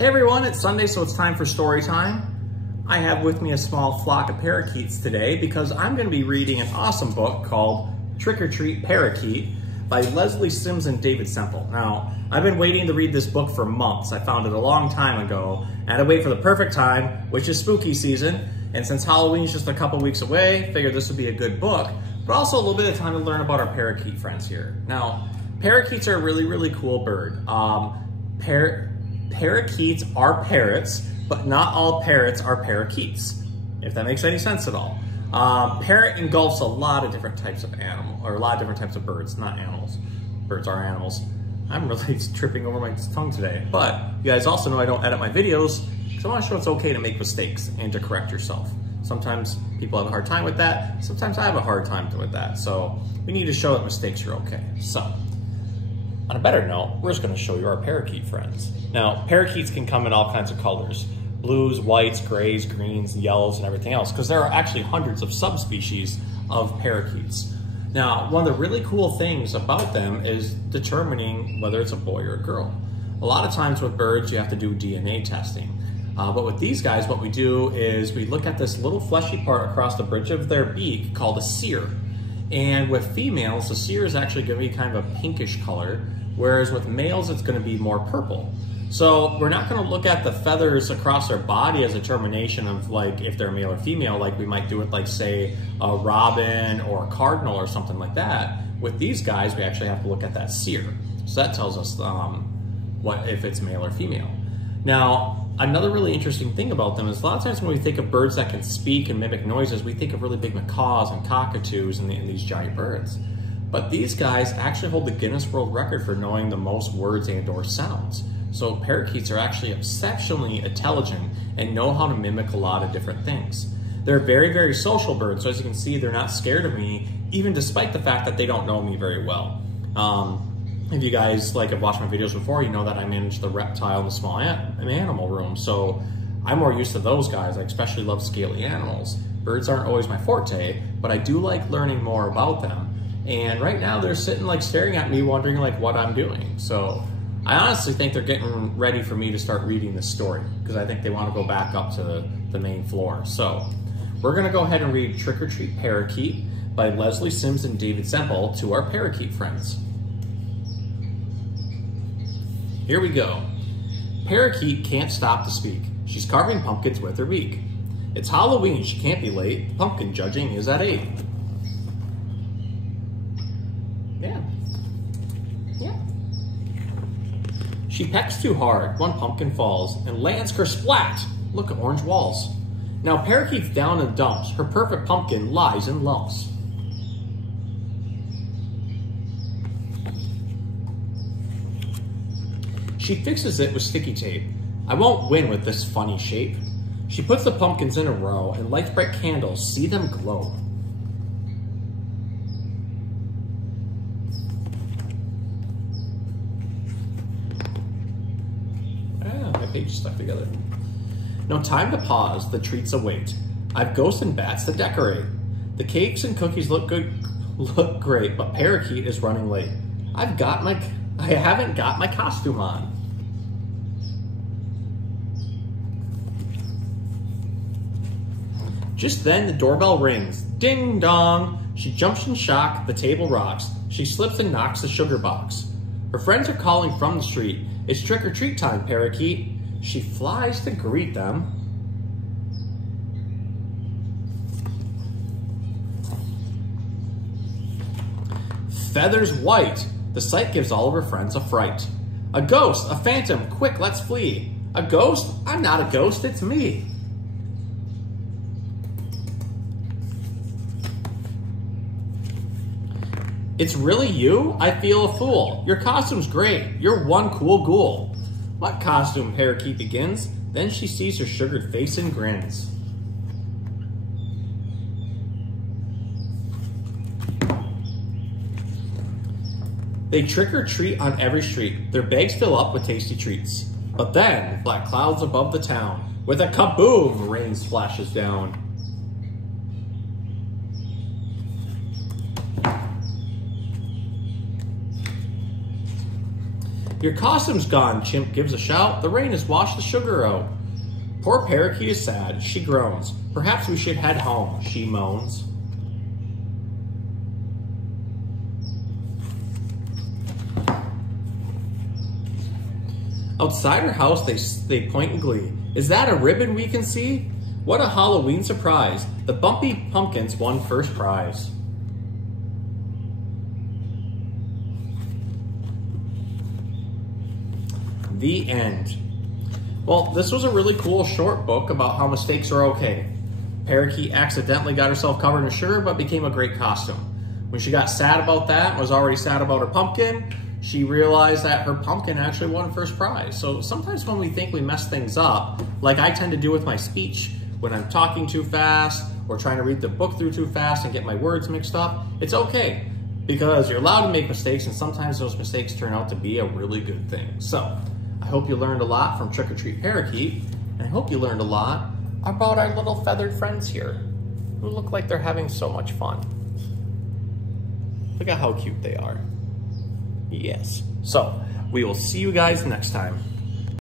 Hey everyone, it's Sunday, so it's time for story time. I have with me a small flock of parakeets today because I'm going to be reading an awesome book called Treat Patakeet by Leslie Sims and David Semple. Now, I've been waiting to read this book for months. I found it a long time ago, and I wait for the perfect time, which is spooky season. And since Halloween's just a couple weeks away, figured this would be a good book, but also a little bit of time to learn about our parakeet friends here. Now, parakeets are a really cool bird. Parakeets are parrots, but not all parrots are parakeets, if that makes any sense at all. Parrot engulfs a lot of different types of animal, or a lot of different types of birds, not animals. Birds are animals. I'm really tripping over my tongue today, but you guys also know I don't edit my videos, so I want to show it's okay to make mistakes and to correct yourself. Sometimes people have a hard time with that. Sometimes I have a hard time with that. So we need to show that mistakes are okay. So on a better note, we're just going to show you our parakeet friends. Now, parakeets can come in all kinds of colors. Blues, whites, grays, greens, yellows, and everything else, because there are actually hundreds of subspecies of parakeets. Now, one of the really cool things about them is determining whether it's a boy or a girl. A lot of times with birds, you have to do DNA testing. But with these guys, what we do is we look at this little fleshy part across the bridge of their beak called a cere. And with females, the cere is actually going to be kind of a pinkish color, whereas with males, it's going to be more purple. So we're not going to look at the feathers across their body as a determination of like if they're male or female, like we might do with like say a robin or a cardinal or something like that. With these guys, we actually have to look at that cere. So that tells us what if it's male or female. Now, another really interesting thing about them is a lot of times when we think of birds that can speak and mimic noises, we think of really big macaws and cockatoos and these giant birds. But these guys actually hold the Guinness World Record for knowing the most words and or sounds. So parakeets are actually exceptionally intelligent and know how to mimic a lot of different things. They're very social birds, so as you can see, they're not scared of me, even despite the fact that they don't know me very well. If you guys have watched my videos before, you know that I manage the reptile and the small animal room, so I'm more used to those guys. I especially love scaly animals. Birds aren't always my forte, but I do like learning more about them. And right now they're sitting staring at me wondering what I'm doing. So I honestly think they're getting ready for me to start reading this story because I think they want to go back up to the main floor. So we're going to go ahead and read Treat Patakeet by Leslie Sims and David Semple to our parakeet friends. Here we go. Parakeet can't stop to speak. She's carving pumpkins with her beak. It's Halloween, she can't be late. The pumpkin judging is at 8. Yeah. She pecks too hard. One pumpkin falls and lands kersplat. Look at orange walls. Now Parakeet's down in the dumps. Her perfect pumpkin lies in lumps. She fixes it with sticky tape. I won't win with this funny shape. She puts the pumpkins in a row and lights bright candles. See them glow. Pages stuck together. No time to pause, the treats await. I've ghosts and bats to decorate. The cakes and cookies look great, but Parakeet is running late. I haven't got my costume on. Just then the doorbell rings. Ding dong! She jumps in shock, the table rocks. She slips and knocks the sugar box. Her friends are calling from the street. It's trick or treat time, Parakeet. She flies to greet them. Feathers white. The sight gives all of her friends a fright. A ghost, a phantom, quick, let's flee. A ghost? I'm not a ghost, it's me. It's really you? I feel a fool. Your costume's great. You're one cool ghoul. What costume? Parakeet begins. Then she sees her sugared face and grins. They trick or treat on every street. Their bags fill up with tasty treats. But then, black clouds above the town. With a kaboom, rain splashes down. Your costume's gone, Chimp gives a shout. The rain has washed the sugar out. Poor Parakeet is sad. She groans. Perhaps we should head home, she moans. Outside her house, they point in glee. Is that a ribbon we can see? What a Halloween surprise. The bumpy pumpkins won first prize. The end. Well, this was a really cool short book about how mistakes are okay. Parakeet accidentally got herself covered in sugar, but became a great costume. When she got sad about that, was already sad about her pumpkin, she realized that her pumpkin actually won first prize. So sometimes when we think we mess things up, like I tend to do with my speech, when I'm talking too fast or trying to read the book through too fast and get my words mixed up, it's okay because you're allowed to make mistakes, and sometimes those mistakes turn out to be a really good thing. So I hope you learned a lot from Trick or Treat Parakeet, and I hope you learned a lot about our little feathered friends here who look like they're having so much fun. Look at how cute they are. Yes. So we will see you guys next time.